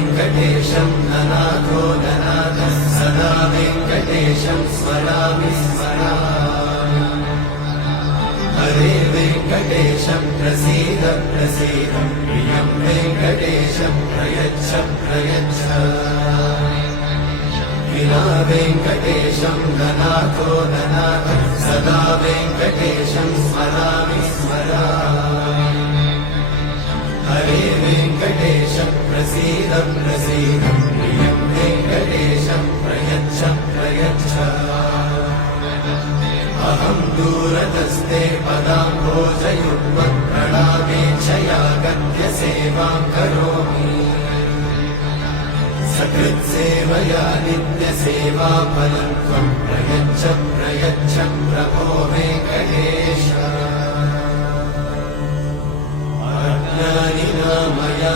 वेङ्कटेशं ननाथो ननाथः सदा वेङ्कटेशं स्मरामि स्मरामि हरे वेङ्कटेशं प्रसीद प्रसीद प्रियं वेङ्कटेशं प्रयच्छ प्रयच्छ विना वेङ्कटेशं ननाथो ननाथः सदा वेङ्कटेशं स्मरामि स्मरामि हरे वेङ्कटेशं प्रसीद प्रसीद प्रियं वेङ्कटेशं प्रयच्छ प्रयच्छ अहं दूरतस्ते पदाम्भोजयुग्मत् प्रणामेच्छया गद्य सेवां करोमि सकृत्सेवया नित्यसेवाफलं त्वं प्रयच्छ प्रयच्छ प्रभो वेङ्कटेश अज्ञानिना मया